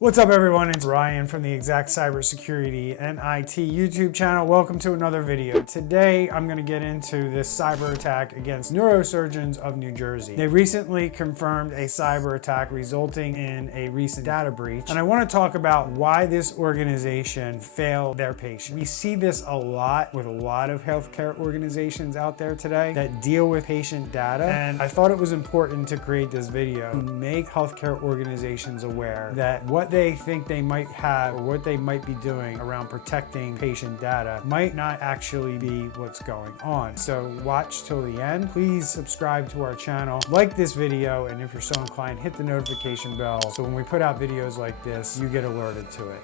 What's up everyone, it's Ryan from the Exact Cybersecurity and IT YouTube channel. Welcome to another video. Today I'm going to get into this cyber attack against Neurosurgeons of New Jersey. They recently confirmed a cyber attack resulting in a recent data breach, and I want to talk about why this organization failed their patients. We see this a lot with a lot of healthcare organizations out there today that deal with patient data, and I thought it was important to create this video to make healthcare organizations aware that what they think they might have or what they might be doing around protecting patient data might not actually be what's going on. So watch till the end. Please subscribe to our channel, like this video, and if you're so inclined, hit the notification bell so when we put out videos like this, you get alerted to it.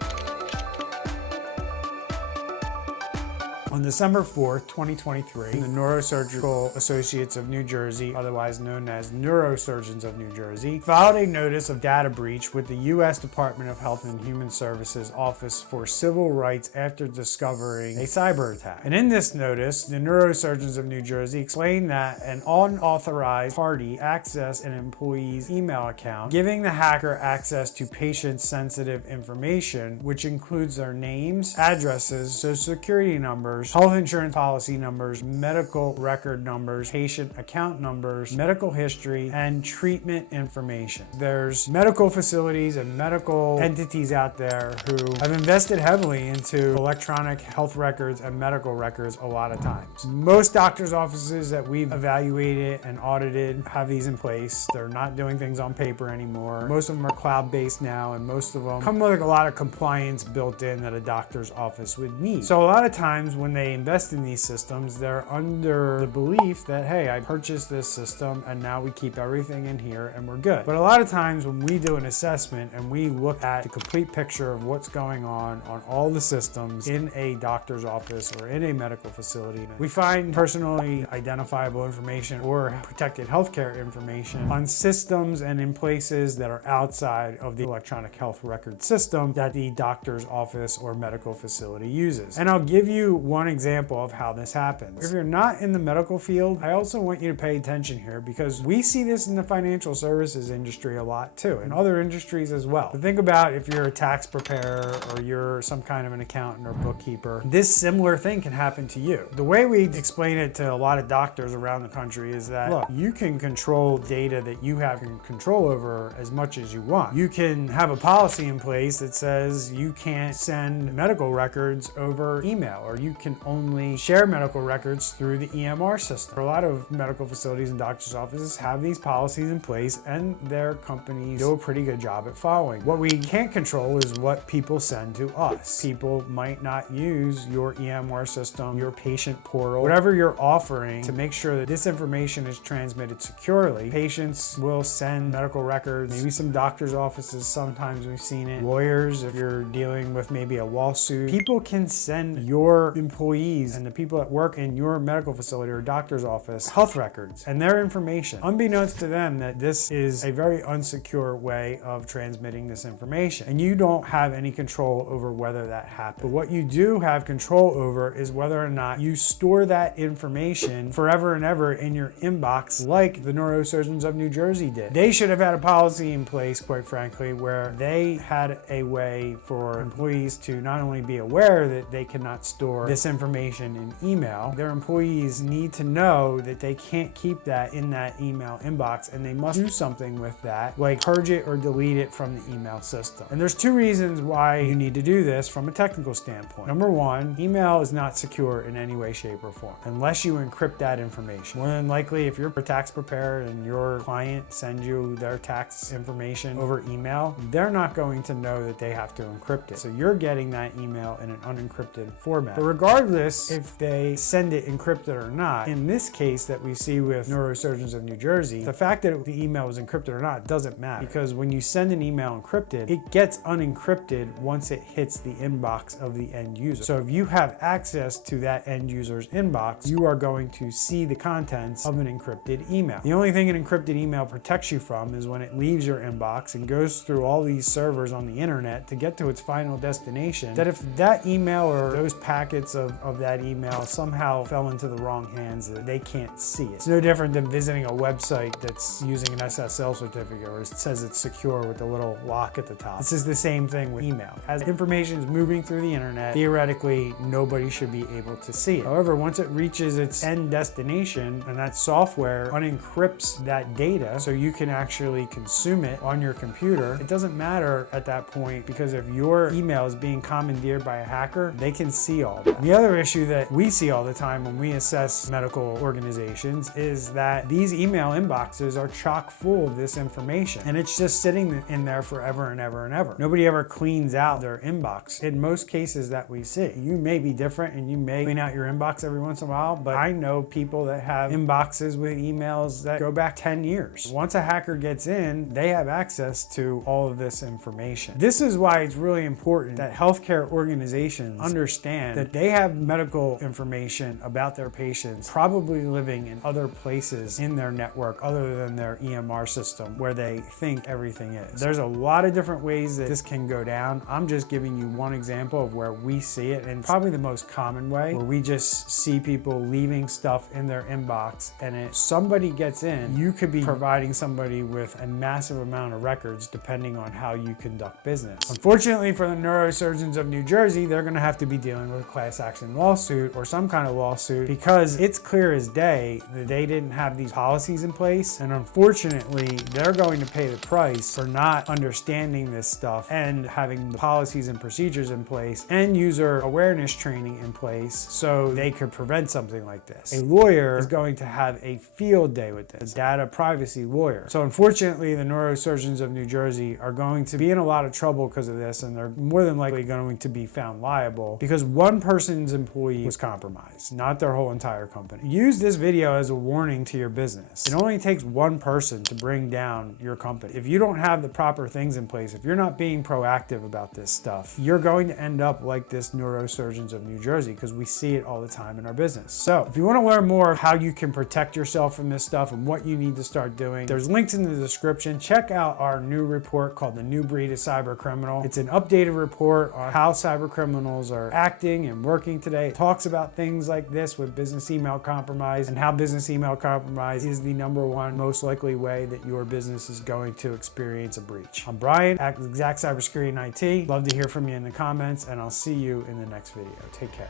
On December 4th, 2023, the Neurosurgical Associates of New Jersey, otherwise known as Neurosurgeons of New Jersey, filed a notice of data breach with the U.S. Department of Health and Human Services Office for Civil Rights after discovering a cyber attack. And in this notice, the Neurosurgeons of New Jersey explained that an unauthorized party accessed an employee's email account, giving the hacker access to patient-sensitive information, which includes their names, addresses, social security numbers, health insurance policy numbers, medical record numbers, patient account numbers, medical history, and treatment information. There's medical facilities and medical entities out there who have invested heavily into electronic health records and medical records a lot of times. Most doctors' offices that we've evaluated and audited have these in place. They're not doing things on paper anymore. Most of them are cloud-based now, and most of them come with a lot of compliance built in that a doctor's office would need. So a lot of times when they invest in these systems, they're under the belief that, hey, I purchased this system and now we keep everything in here and we're good. But a lot of times when we do an assessment and we look at the complete picture of what's going on all the systems in a doctor's office or in a medical facility, we find personally identifiable information or protected healthcare information on systems and in places that are outside of the electronic health record system that the doctor's office or medical facility uses. And I'll give you one example of how this happens. If you're not in the medical field, I also want you to pay attention here because we see this in the financial services industry a lot too, and other industries as well. But think about if you're a tax preparer or you're some kind of an accountant or bookkeeper, this similar thing can happen to you. The way we explain it to a lot of doctors around the country is that, look, you can control data that you have control over as much as you want. You can have a policy in place that says you can't send medical records over email, or you can only share medical records through the EMR system. A lot of medical facilities and doctors' offices have these policies in place, and their companies do a pretty good job at following. What we can't control is what people send to us. People might not use your EMR system, your patient portal, whatever you're offering to make sure that this information is transmitted securely. Patients will send medical records, maybe some doctors' offices, sometimes we've seen it. Lawyers, if you're dealing with maybe a lawsuit, people can send your employees and the people that work in your medical facility or doctor's office health records and their information, unbeknownst to them that this is a very unsecure way of transmitting this information, and you don't have any control over whether that happens. But what you do have control over is whether or not you store that information forever and ever in your inbox like the Neurosurgeons of New Jersey did. They should have had a policy in place, quite frankly, where they had a way for employees to not only be aware that they cannot store this information in email, their employees need to know that they can't keep that in that email inbox, and they must do something with that, like purge it or delete it from the email system. And there's two reasons why you need to do this from a technical standpoint. Number one, email is not secure in any way, shape, or form unless you encrypt that information. More than likely, if you're a tax preparer and your client sends you their tax information over email, they're not going to know that they have to encrypt it. So you're getting that email in an unencrypted format. But regardless if they send it encrypted or not, in this case that we see with Neurosurgeons of New Jersey, the fact that the email was encrypted or not doesn't matter, because when you send an email encrypted, it gets unencrypted once it hits the inbox of the end user. So if you have access to that end user's inbox, you are going to see the contents of an encrypted email. The only thing an encrypted email protects you from is when it leaves your inbox and goes through all these servers on the internet to get to its final destination, that if that email or those packets of of that email somehow fell into the wrong hands, that they can't see it. It's no different than visiting a website that's using an SSL certificate or it says it's secure with a little lock at the top. This is the same thing with email. As information is moving through the internet, theoretically, nobody should be able to see it. However, once it reaches its end destination and that software unencrypts that data so you can actually consume it on your computer, it doesn't matter at that point, because if your email is being commandeered by a hacker, they can see all that. The other issue that we see all the time when we assess medical organizations is that these email inboxes are chock full of this information, and it's just sitting in there forever and ever and ever. Nobody ever cleans out their inbox in most cases that we see. You may be different and you may clean out your inbox every once in a while, but I know people that have inboxes with emails that go back 10 years. Once a hacker gets in, they have access to all of this information. This is why it's really important that healthcare organizations understand that they have medical information about their patients probably living in other places in their network other than their EMR system where they think everything is. There's a lot of different ways that this can go down. I'm just giving you one example of where we see it, and probably the most common way, where we just see people leaving stuff in their inbox, and if somebody gets in, you could be providing somebody with a massive amount of records depending on how you conduct business. Unfortunately for the Neurosurgeons of New Jersey, they're going to have to be dealing with a class action lawsuit or some kind of lawsuit, because it's clear as day that they didn't have these policies in place, and unfortunately they're going to pay the price for not understanding this stuff and having the policies and procedures in place and user awareness training in place so they could prevent something like this. A lawyer is going to have a field day with this, a data privacy lawyer. So unfortunately, the Neurosurgeons of New Jersey are going to be in a lot of trouble because of this, and they're more than likely going to be found liable because one person's employee was compromised, not their whole entire company. Use this video as a warning to your business. It only takes one person to bring down your company. If you don't have the proper things in place, if you're not being proactive about this stuff, you're going to end up like this Neurosurgeons of New Jersey, because we see it all the time in our business. So if you want to learn more how you can protect yourself from this stuff and what you need to start doing, there's links in the description. Check out our new report called The New Breed of Cybercriminal. It's an updated report on how cybercriminals are acting and working today. It talks about things like this with business email compromise and how business email compromise is the #1 most likely way that your business is going to experience a breach. I'm Brian at Exact Cybersecurity and IT. Love to hear from you in the comments, and I'll see you in the next video. Take care.